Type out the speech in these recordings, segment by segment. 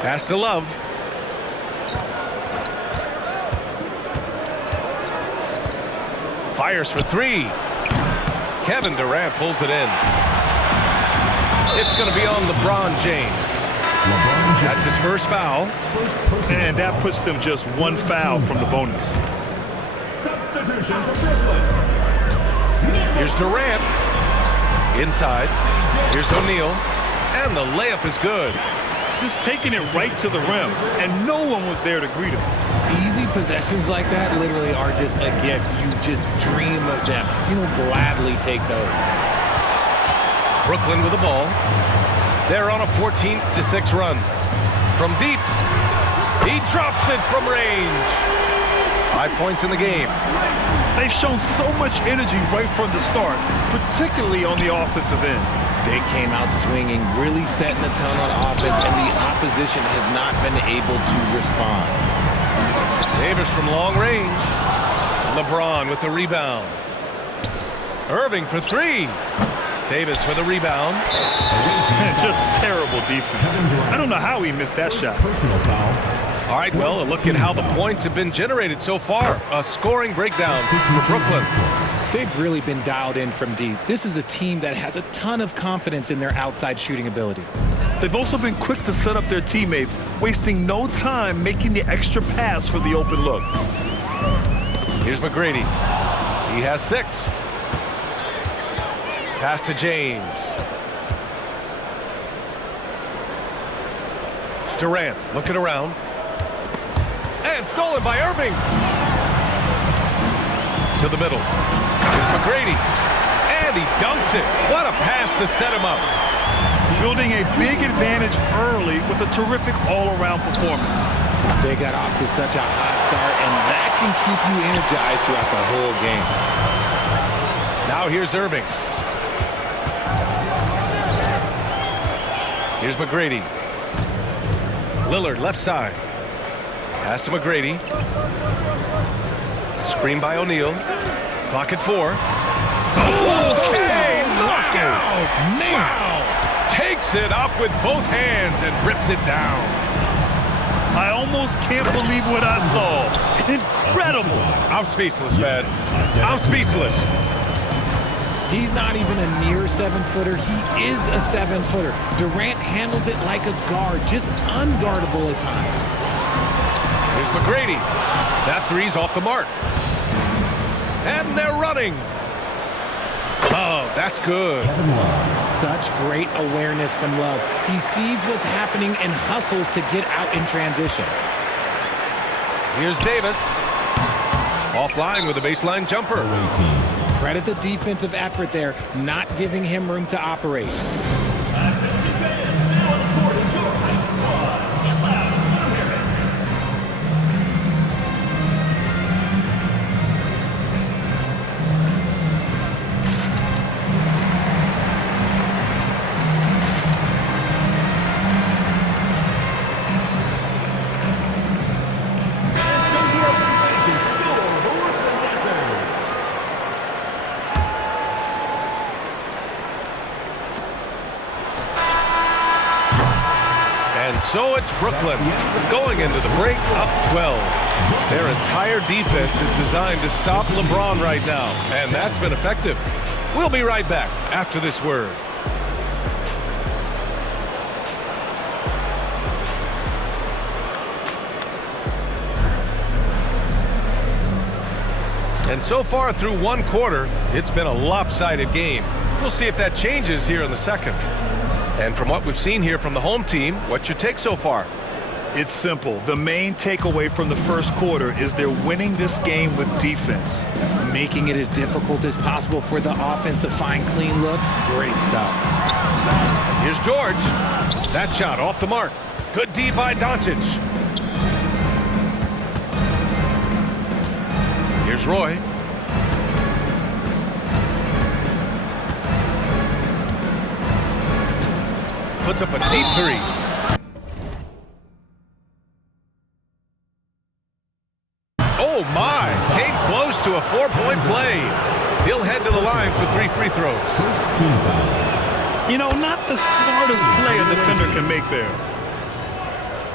Pass to Love. Fires for three. Kevin Durant pulls it in. It's going to be on LeBron James. That's his first foul. And that puts them just one foul from the bonus. Substitution for Brooklyn. Here's Durant. Inside. Here's O'Neal. And the layup is good. Just taking it right to the rim, and no one was there to greet him. Easy possessions like that literally are just a gift. You just dream of them. You'll gladly take those. Brooklyn with the ball. They're on a 14-6 run. From deep. He drops it from range. 5 points in the game. They've shown so much energy right from the start, particularly on the offensive end. They came out swinging, really setting the tone on offense, and the opposition has not been able to respond. Davis from long range. LeBron with the rebound. Irving for three. Davis for the rebound. Just terrible defense. I don't know how he missed that shot. Personal foul. All right, well, a look at how the points have been generated so far. A scoring breakdown for Brooklyn. They've really been dialed in from deep. This is a team that has a ton of confidence in their outside shooting ability. They've also been quick to set up their teammates, wasting no time making the extra pass for the open look. Here's McGrady. He has 6. Pass to James. Durant looking around. And stolen by Irving. To the middle. Here's McGrady. And he dunks it. What a pass to set him up. Building a big advantage early with a terrific all-around performance. They got off to such a hot start, and that can keep you energized throughout the whole game. Now here's Irving. Here's McGrady. Lillard left side. Pass to McGrady. Screen by O'Neal. Clock at 4. Okay, knockout! Wow! Takes it up with both hands and rips it down. I almost can't believe what I saw. Incredible! I'm speechless, man. I'm speechless. He's not even a near 7-footer. He is a 7-footer. Durant handles it like a guard, just unguardable at times. Here's McGrady. That three's off the mark. And they're running. Oh, that's good. Such great awareness from Love. He sees what's happening and hustles to get out in transition. Here's Davis. Offline with a baseline jumper. Credit the defensive effort there, not giving him room to operate. Attention fans, now on the court is your ice squad. Get loud, let 'em hear it. And show your organization, go Brooklyn Blazers. And so it's Brooklyn going into the break up 12. Their entire defense is designed to stop LeBron right now, and that's been effective. We'll be right back after this word. And so far through one quarter, it's been a lopsided game. We'll see if that changes here in the second. And from what we've seen here from the home team, what's your take so far? It's simple. The main takeaway from the first quarter is they're winning this game with defense. Making it as difficult as possible for the offense to find clean looks. Great stuff. Here's George. That shot off the mark. Good D by Doncic. Here's Roy. Puts up a deep three. Oh my! Came close to a 4-point play. He'll head to the line for 3 free throws. You know, not the smartest play a defender can make there.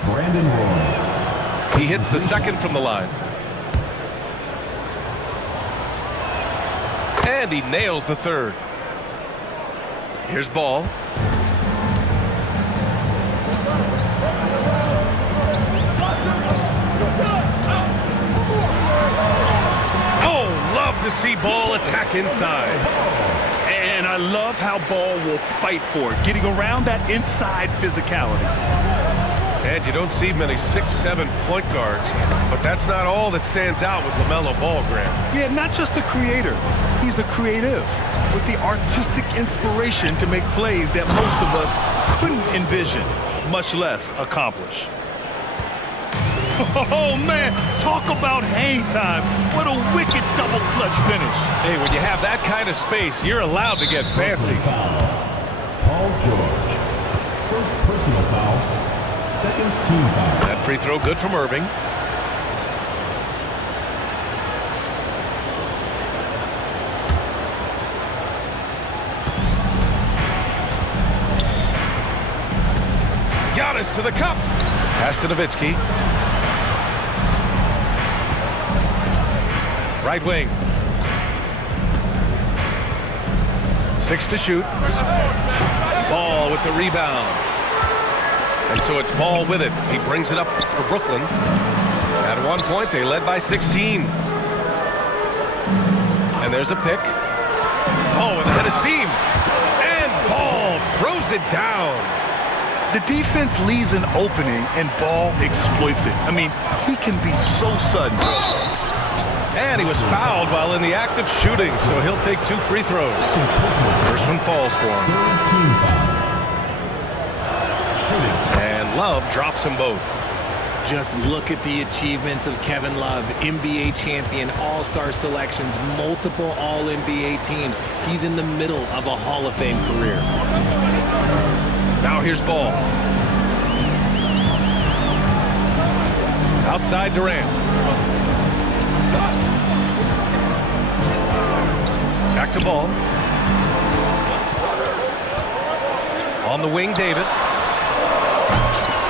Brandon Roy. He hits the second from the line. And he nails the third. Here's Ball. To see Ball attack inside. And I love how Ball will fight for it, getting around that inside physicality. And you don't see many 6'7" point guards, but that's not all that stands out with LaMelo Ball, Graham. Yeah, not just a creator. He's a creative with the artistic inspiration to make plays that most of us couldn't envision, much less accomplish. Oh, man, talk about hang time. What a wicked double clutch finish. Hey, when you have that kind of space, you're allowed to get fancy. Foul. Paul George. First personal foul. Second team foul. That free throw good from Irving. Giannis to the cup. Pass to Nowitzki. Right wing. 6 to shoot. Ball with the rebound. And so it's Ball with it. He brings it up for Brooklyn. At one point, they led by 16. And there's a pick. Oh, with a head of steam. And Ball throws it down. The defense leaves an opening, and Ball exploits it. I mean, he can be so sudden. And he was fouled while in the act of shooting, so he'll take 2 free throws. First one falls for him. And Love drops them both. Just look at the achievements of Kevin Love. NBA champion, all-star selections, multiple all-NBA teams. He's in the middle of a Hall of Fame career. Now here's Ball. Outside Durant. Back to Ball. On the wing, Davis.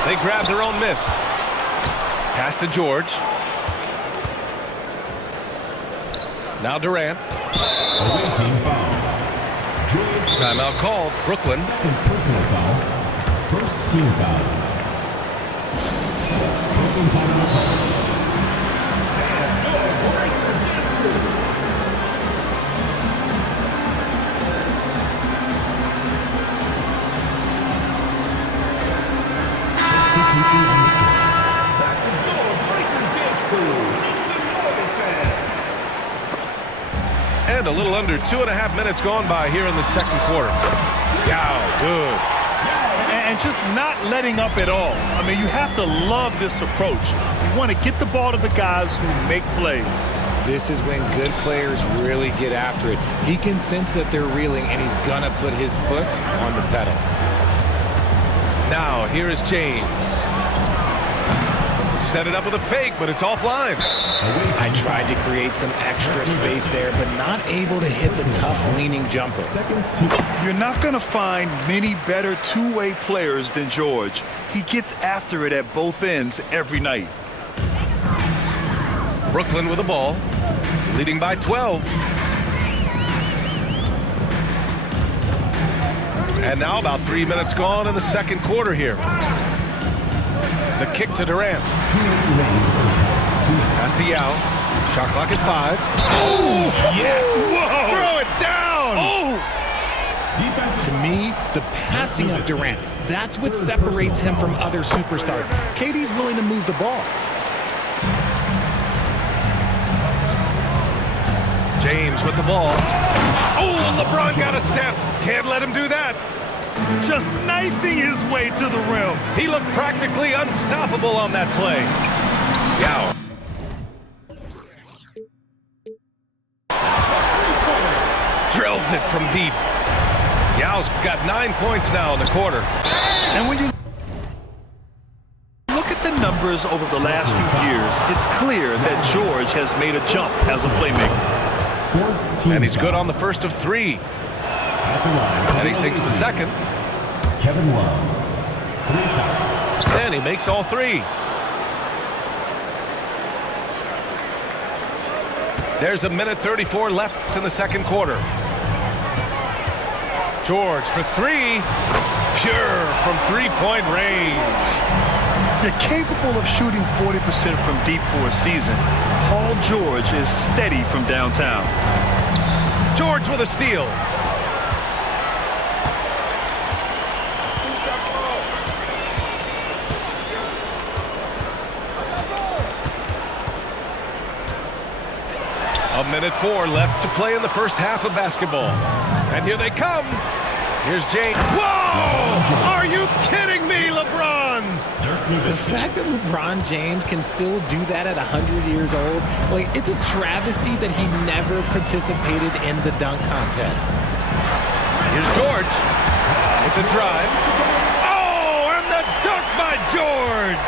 They grab their own miss. Pass to George. Now Durant. Away team foul. Julius. Timeout called. Brooklyn. Second personal foul. First team foul. Brooklyn timeout called. And a little under 2.5 minutes gone by here in the second quarter. Wow, good. And just not letting up at all. I mean, you have to love this approach. You want to get the ball to the guys who make plays. This is when good players really get after it. He can sense that they're reeling, and he's going to put his foot on the pedal. Now, here is James. Set it up with a fake, but it's offline. I tried to create some extra space there, but not able to hit the tough leaning jumper. You're not going to find many better two-way players than George. He gets after it at both ends every night. Brooklyn with the ball, leading by 12. And now about 3 minutes gone in the second quarter here. The kick to Durant. Pass to Yao. Shot clock at 5. Oh, yes! Whoa. Throw it down! Oh! To me, the passing of Durant, that's what separates him from other superstars. KD's willing to move the ball. James with the ball. Oh, LeBron got a step. Can't let him do that. Just knifing his way to the rim. He looked practically unstoppable on that play. Yao. Drills it from deep. Yao's got 9 points now in the quarter. And when you look at the numbers over the last few years, it's clear that George has made a jump as a playmaker. And he's good on the first of 3. And he sinks the second. Kevin Love. 3 shots. And he makes all three. There's a minute 34 left in the second quarter. George for three. Pure from three-point range. They're capable of shooting 40% from deep for a season. Paul George is steady from downtown. George with a steal. A minute 4 left to play in the first half of basketball. And here they come. Here's James. Whoa! Are you kidding me, LeBron? The fact that LeBron James can still do that at 100 years old, like, it's a travesty that he never participated in the dunk contest. Here's George with the drive. Oh, and the dunk by George!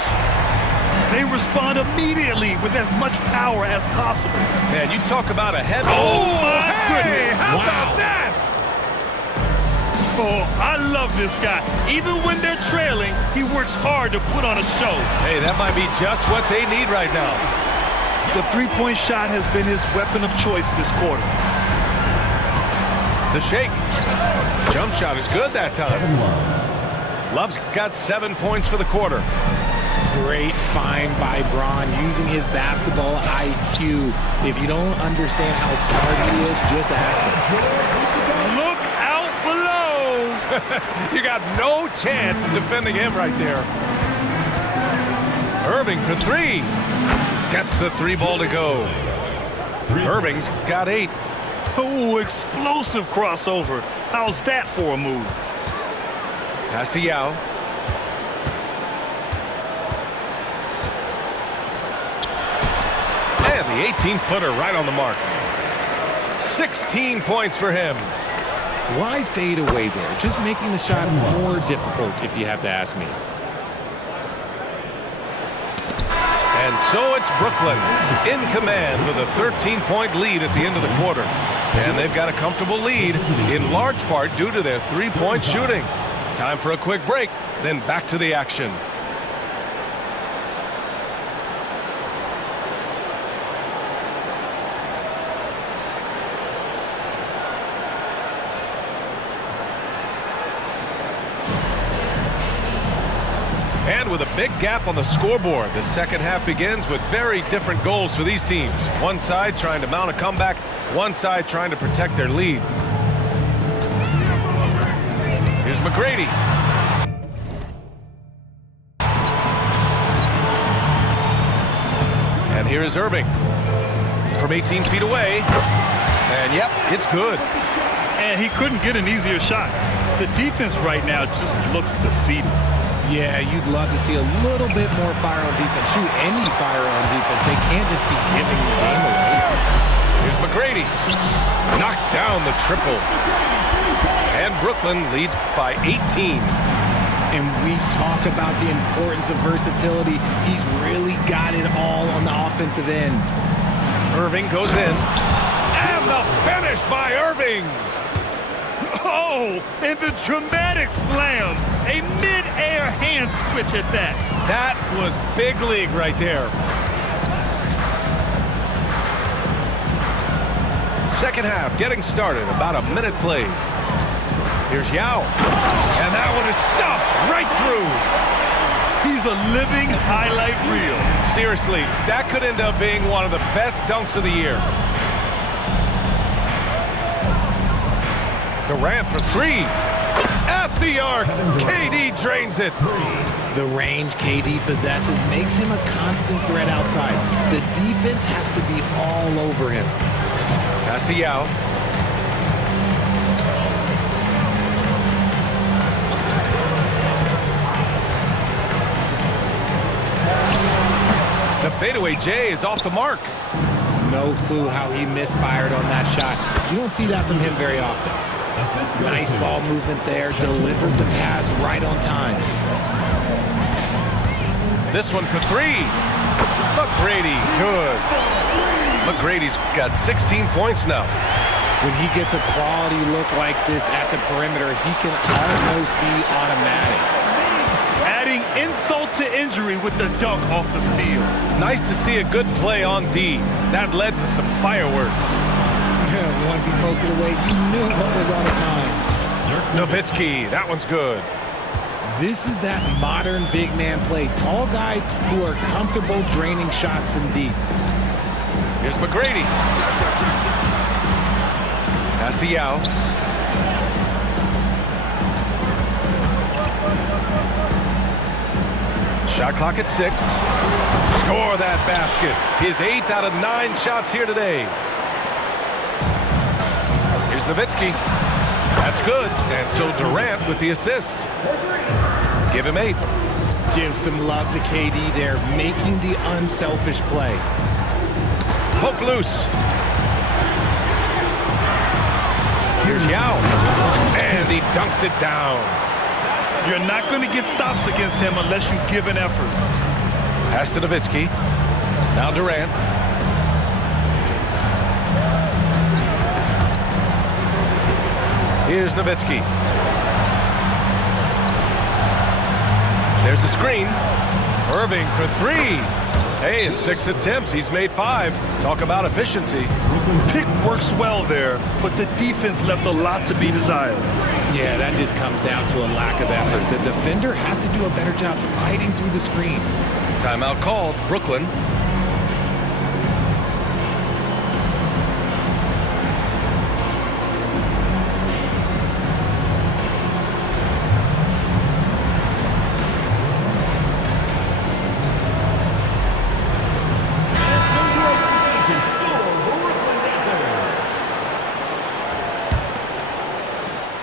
They respond immediately with as much power as possible. Man, you talk about a head. Oh, my hey, goodness. How Wow. about that? Oh, I love this guy. Even when they're trailing, he works hard to put on a show. Hey, that might be just what they need right now. The three-point shot has been his weapon of choice this quarter. The shake. Jump shot is good that time. Kevin Love. Love's got 7 points for the quarter. Great find by Bron using his basketball IQ. If you don't understand how smart he is, just ask him. Look out below. You got no chance of defending him right there. Irving for three. Gets the three ball to go. Irving's got 8. Oh, explosive crossover. How's that for a move? Pass to Yao. And the 18-footer right on the mark. 16 points for him. Why fade away there? Just making the shot more difficult, if you have to ask me. And so it's Brooklyn in command with a 13-point lead at the end of the quarter. And they've got a comfortable lead in large part due to their three-point shooting. Time for a quick break, then back to the action. And with a big gap on the scoreboard, the second half begins with very different goals for these teams. One side trying to mount a comeback, one side trying to protect their lead. Here's McGrady. And here is Irving from 18 feet away. And yep, it's good. And he couldn't get an easier shot. The defense right now just looks defeated. Yeah, you'd love to see a little bit more fire on defense. Shoot, any fire on defense. They can't just be giving the game away. Here's McGrady. Knocks down the triple. And Brooklyn leads by 18. And we talk about the importance of versatility. He's really got it all on the offensive end. Irving goes in. And the finish by Irving. Oh, and the dramatic slam. A mid-air hand switch at that. That was big league right there. Second half getting started. About a minute played. Here's Yao. And that one is stuffed right through. He's a living highlight reel. Seriously, that could end up being one of the best dunks of the year. Durant for three. At the arc. KD drains it. The range KD possesses makes him a constant threat outside. The defense has to be all over him. Pass to Yao. The fadeaway J is off the mark. No clue how he misfired on that shot. You don't see that from him very often. Nice ball movement there. Delivered the pass right on time. This one for three. McGrady, good. McGrady's got 16 points now. When he gets a quality look like this at the perimeter, he can almost be automatic. At adding insult to injury with the dunk off the steal. Nice to see a good play on D. That led to some fireworks. Once he poked it away, you knew what was on his mind. Nowitzki, that one's good. This is that modern big man play. Tall guys who are comfortable draining shots from deep. Here's McGrady. Pass to Yao. Shot clock at 6. Score that basket. His 8th out of 9 shots here today. Here's Nowitzki. That's good. And so Durant with the assist. Give him 8. Give some love to KD there, making the unselfish play. Poke loose. Here's Yao. And he dunks it down. You're not going to get stops against him unless you give an effort. Pass to Nowitzki. Now Durant. Here's Nowitzki. There's a screen. Irving for 3. Hey, in 6 attempts, he's made 5. Talk about efficiency. Pick works well there, but the defense left a lot to be desired. Yeah, that just comes down to a lack of effort. The defender has to do a better job fighting through the screen. Timeout called. Brooklyn.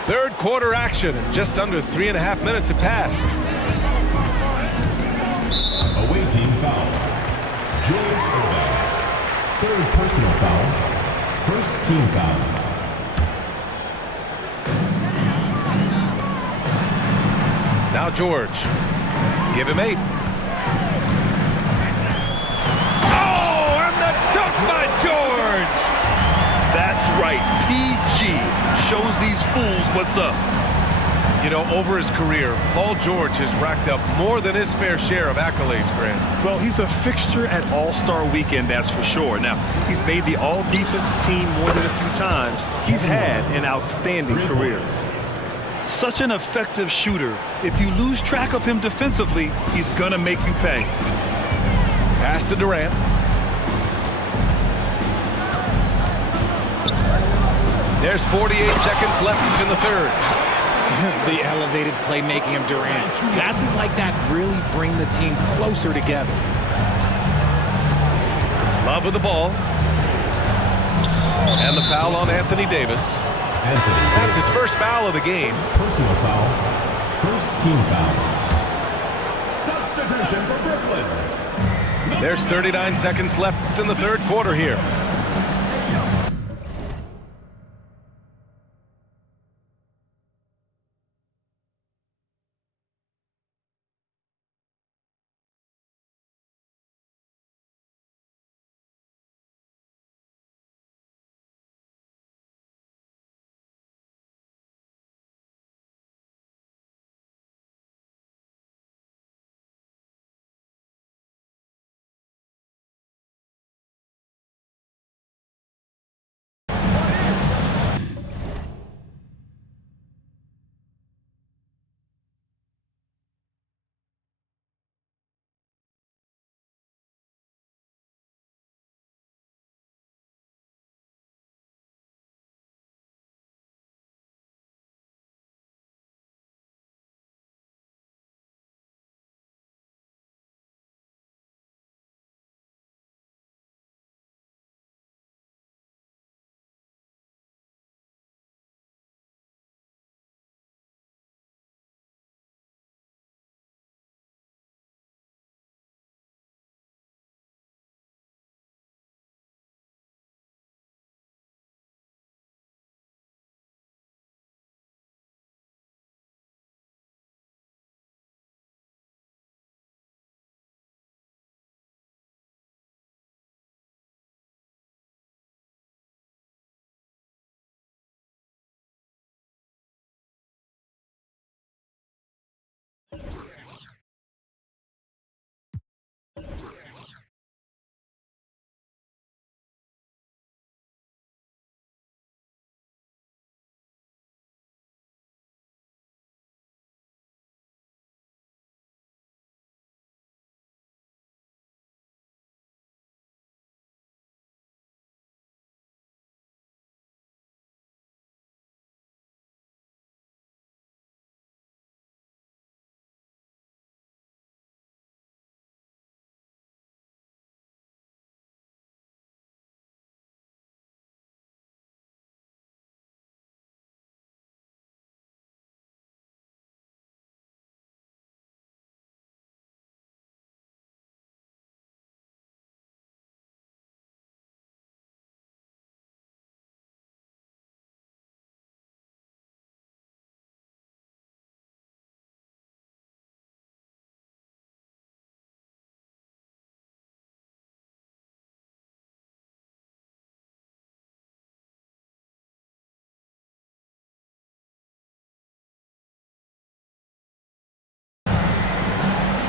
Third quarter action. Just under 3.5 minutes have passed. Away team foul. Julius Irving. Third personal foul. First team foul. Now George. Give him 8. Oh, and the dunk by George! That's right. PG shows these fools what's up. You know, over his career, Paul George has racked up more than his fair share of accolades, Grant. Well, he's a fixture at All-Star Weekend, that's for sure. Now, he's made the All-Defensive team more than a few times. He's had an outstanding career. Such an effective shooter. If you lose track of him defensively, he's gonna make you pay. Pass to Durant. There's 48 seconds left in the third. The elevated playmaking of Durant. Passes like that really bring the team closer together. Love with the ball. And the foul on Anthony Davis. That's his first foul of the game. Personal foul. First team foul. Substitution for Brooklyn. There's 39 seconds left in the third quarter here.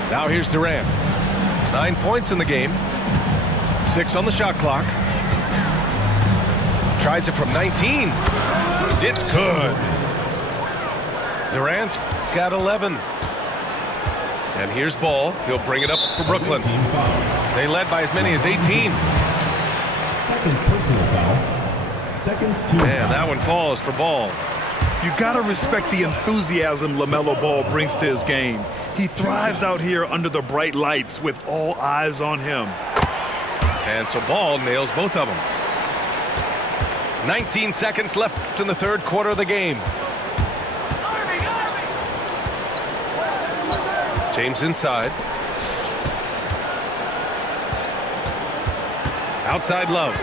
Now here's Durant. 9 points in the game. 6 on the shot clock. Tries it from 19. It's good. Durant's got 11. And here's Ball. He'll bring it up for Brooklyn. They led by as many as 18. Second personal foul. Second team And foul. that one falls for Ball. You gotta respect the enthusiasm LaMelo Ball brings to his game. He thrives out here under the bright lights with all eyes on him. And so Ball nails both of them. 19 seconds left in the third quarter of the game. James inside. Outside Love.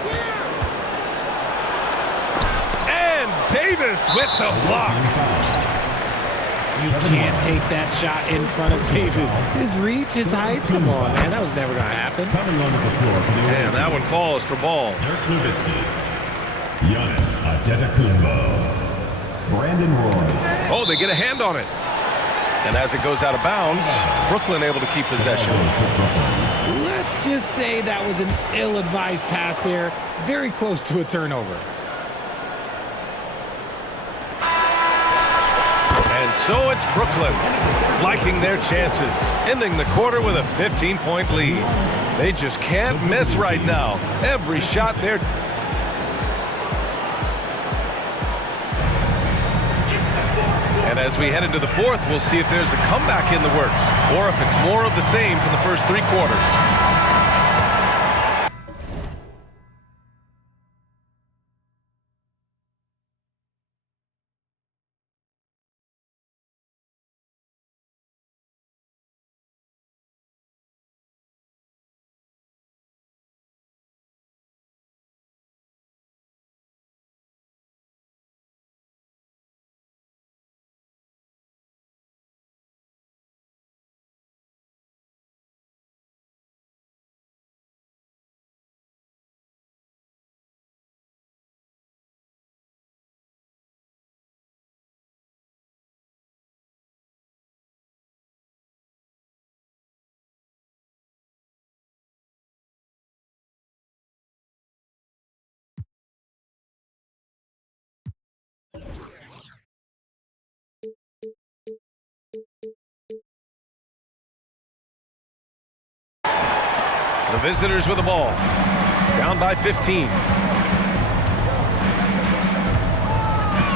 And Davis with the block. You can't take that shot in front of Davis. His reach, his height, come on, man. That was never going to happen. Coming onto the floor for the And that one falls for Ball. Dirk Nowitzki, Giannis Antetokounmpo, Brandon Roy. Oh, they get a hand on it. And as it goes out of bounds, Brooklyn able to keep possession. Goes to Brooklyn. Let's just say that was an ill-advised pass there. Very close to a turnover. And so it's Brooklyn liking their chances, ending the quarter with a 15-point lead. They just can't miss right now. Every shot they're... And as we head into the fourth, we'll see if there's a comeback in the works or if it's more of the same from the first 3 quarters. The visitors with the ball. Down by 15.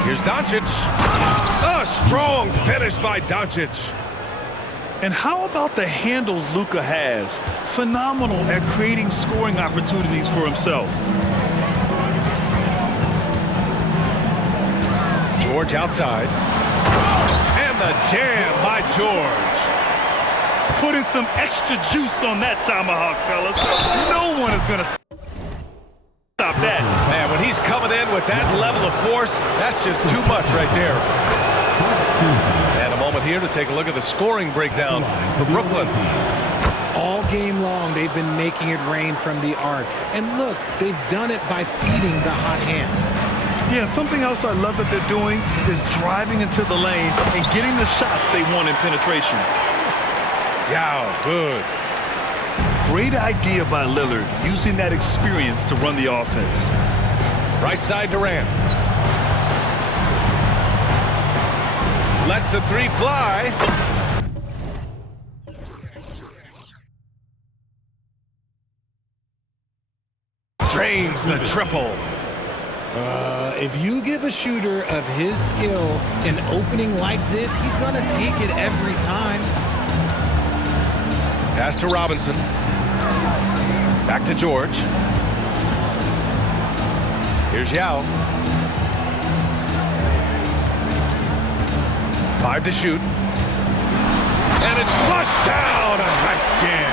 Here's Doncic. A strong finish by Doncic. And how about the handles Luka has? Phenomenal at creating scoring opportunities for himself. George outside. And the jam by George. Putting some extra juice on that tomahawk, fellas. No one is going to stop that. Man, when he's coming in with that level of force, that's just too much right there. First team foul. And a moment here to take a look at the scoring breakdown for Brooklyn. All game long, they've been making it rain from the arc. And look, they've done it by feeding the hot hands. Yeah, something else I love that they're doing is driving into the lane and getting the shots they want in penetration. Yeah, good. Great idea by Lillard, using that experience to run the offense. Right side Durant. Lets the three fly. Drains the triple. If you give a shooter of his skill an opening like this, he's going to take it every time. Pass to Robinson. Back to George. Here's Yao. 5 to shoot. And it's flushed down. A nice jam.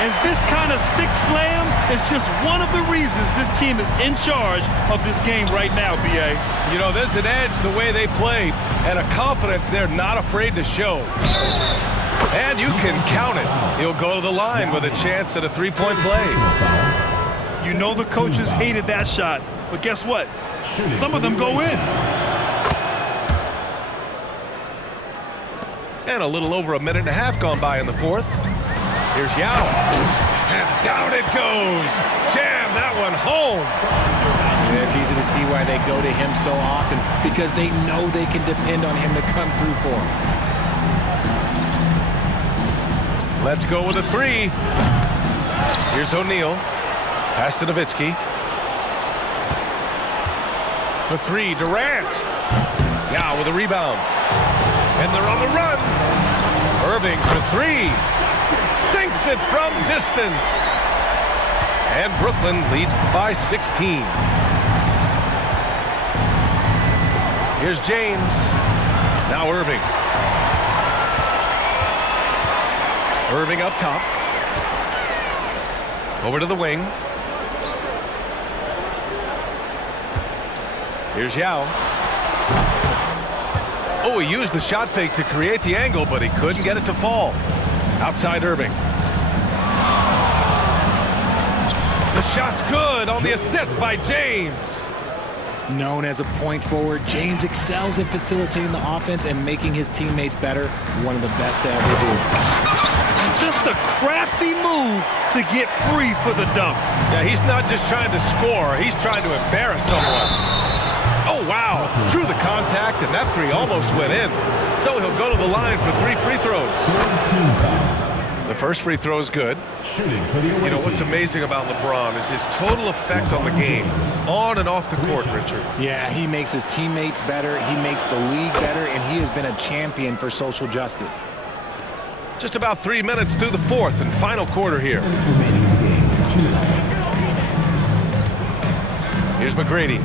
And this kind of sick slam is just one of the reasons this team is in charge of this game right now, B.A. You know, there's an edge the way they play and a confidence they're not afraid to show. And you can count it. He'll go to the line with a chance at a three-point play. You know the coaches hated that shot, but guess what? Some of them go in. And a little over a minute and a half gone by in the fourth. Here's Yao. And down it goes. Jam that one home. Yeah, it's easy to see why they go to him so often, because they know they can depend on him to come through for them. Let's go with a three. Here's O'Neal. Pass to Nowitzki. For three, Durant. Yao with a rebound. And they're on the run. Irving for three. Sinks it from distance. And Brooklyn leads by 16. Here's James. Now Irving. Irving up top. Over to the wing. Here's Yao. Oh, he used the shot fake to create the angle, but he couldn't get it to fall. Outside Irving. The shot's good on the assist by James. Known as a point forward, James excels at facilitating the offense and making his teammates better. One of the best to ever do. Just a crafty move to get free for the dunk. Yeah, he's not just trying to score. He's trying to embarrass someone. Oh, wow. Drew the contact, and that three almost went in. So he'll go to the line for 3 free throws. The first free throw is good. You know, what's amazing about LeBron is his total effect on the game, on and off the court, Richard. Yeah, he makes his teammates better, he makes the league better, and he has been a champion for social justice. Just about 3 minutes through the fourth and final quarter here. Here's McGrady.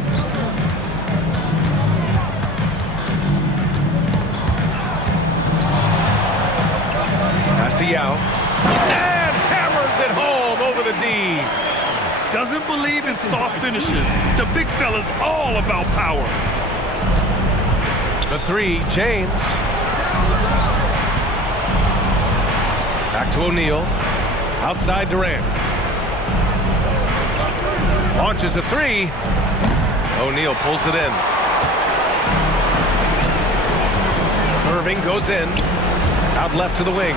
Pass to Yao. And hammers it home over the D. Doesn't believe in soft finishes. The big fella's all about power. The three, James. Back to O'Neal. Outside Durant. Launches a three. O'Neal pulls it in. Irving goes in. Out left to the wing.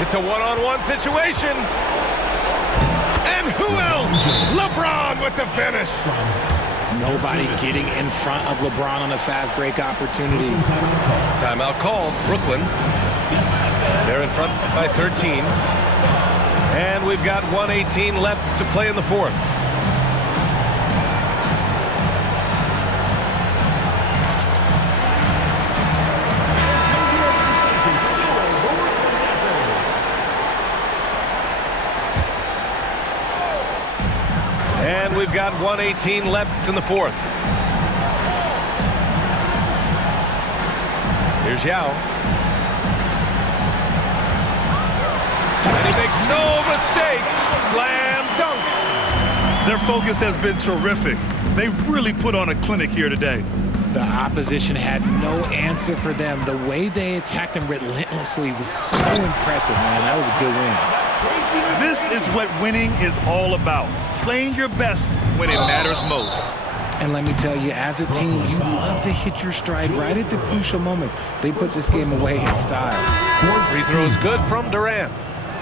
It's a one-on-one situation. And who else? LeBron with the finish. Nobody getting in front of LeBron on a fast break opportunity. Timeout called. Brooklyn. They're in front by 13. And we've got 1:18 left to play in the fourth. And we've got 1:18 left in the fourth. Here's Yao. And he makes no mistake. Slam dunk. Their focus has been terrific. They really put on a clinic here today. The opposition had no answer for them. The way they attacked them relentlessly was so impressive, man. That was a good win. This is what winning is all about. Playing your best when it matters most. And let me tell you, as a team, you love to hit your stride right at the crucial moments. They put this game away in style. Free throws good from Durant.